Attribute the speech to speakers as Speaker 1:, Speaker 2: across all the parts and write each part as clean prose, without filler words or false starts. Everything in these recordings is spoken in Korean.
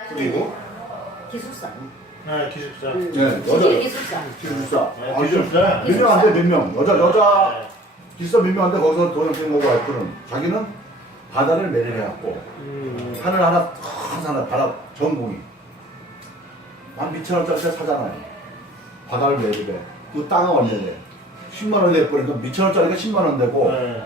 Speaker 1: 그리고
Speaker 2: 기숙사.
Speaker 3: 네, 기숙사.
Speaker 1: 네,
Speaker 2: 지질 기숙사.
Speaker 1: 기숙사.
Speaker 3: 네,
Speaker 1: 아,
Speaker 3: 기숙사.
Speaker 1: 몇 명한테 몇 명. 여자
Speaker 3: 네.
Speaker 1: 기숙사 몇 명한테 거기서 동영상 보고 와이프는 자기는 바다를 매립해갖고 하늘 하나 큰 하나 바다 전공이 12,000원짜리 사잖아요. 바다를 매립해. 그 땅은 얼마래? 10만 원 내버리니까 2,000원짜리가 10만 원 되고
Speaker 3: 네.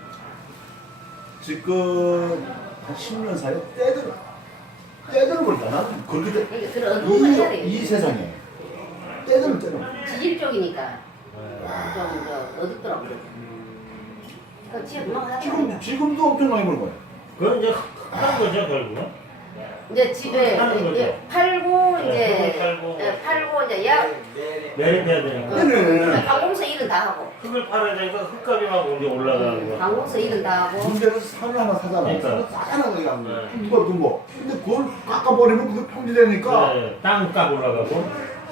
Speaker 1: 지금 한 10년 사이에 떼들을 버린다. 나는 그렇게 돼.
Speaker 2: 그러니까 그런 운동을 해야 돼요.
Speaker 1: 이 세상에 떼들을 떼는
Speaker 2: 지질 쪽이니까
Speaker 3: 네.
Speaker 2: 좀 어둡더라고. 그 지금 뭐 하더라고요.
Speaker 1: 지금도 엄청나게 버는 거예요.
Speaker 3: 그건 이제 하는 거죠, 결국은.
Speaker 2: 이제 집에
Speaker 3: 하는 거죠.
Speaker 2: 팔고
Speaker 3: 네,
Speaker 2: 이제
Speaker 3: 팔고.
Speaker 2: 팔고 이제 예약
Speaker 3: 매립해야 되니까.
Speaker 1: 네네.
Speaker 2: 방공서 일은 다 하고
Speaker 3: 흙을 팔아야 되니까 흙값이 막 이제 올라가는 거야.
Speaker 2: 방공서 일은 다 하고
Speaker 1: 문제는 산을 하나 사잖아요.
Speaker 3: 그러니까.
Speaker 1: 산을 싸잖아 그냥.
Speaker 3: 네.
Speaker 1: 누가 그 뭐. 근데 그걸 깎아버리면 그게 평지되니까
Speaker 3: 네, 땅값 올라가고.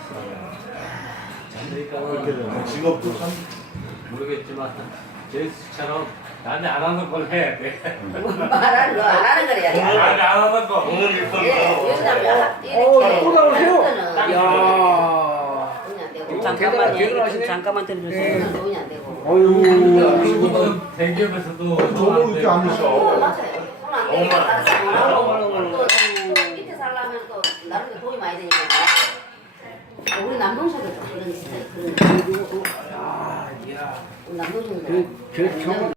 Speaker 3: 그렇게 되는 거야.
Speaker 1: 직업도 참.
Speaker 4: 모르겠지만 제수처럼 나는 안 하는 걸 해야 돼.
Speaker 2: 말하는 거 안 하는 거래야 돼.
Speaker 4: 나는 안 하는 거.
Speaker 3: 오늘 일선
Speaker 2: 예,
Speaker 3: 바로.
Speaker 2: 요즘에 이렇게
Speaker 5: 또 나오세요?
Speaker 2: 하는 거는
Speaker 5: 야.
Speaker 2: 돈이 안 되고
Speaker 5: 잠깐만요.
Speaker 6: 좀
Speaker 5: 대단하시네.
Speaker 6: 잠깐만 들려주세요.
Speaker 2: 돈이 안 되고.
Speaker 5: 어유.
Speaker 4: 지금은 대기업에서도
Speaker 1: 저거 이렇게 안
Speaker 2: 어,
Speaker 1: 드셔.
Speaker 2: 맞아요. 돈 안 되니까 다른 사람
Speaker 3: 어머.
Speaker 2: 또 밑에 살려면 또 나름대로 돈이 많이 되니까. 우리 남동생도 좀 그런 스타일 그런
Speaker 5: 아, 야.
Speaker 2: 남동생들.
Speaker 5: 그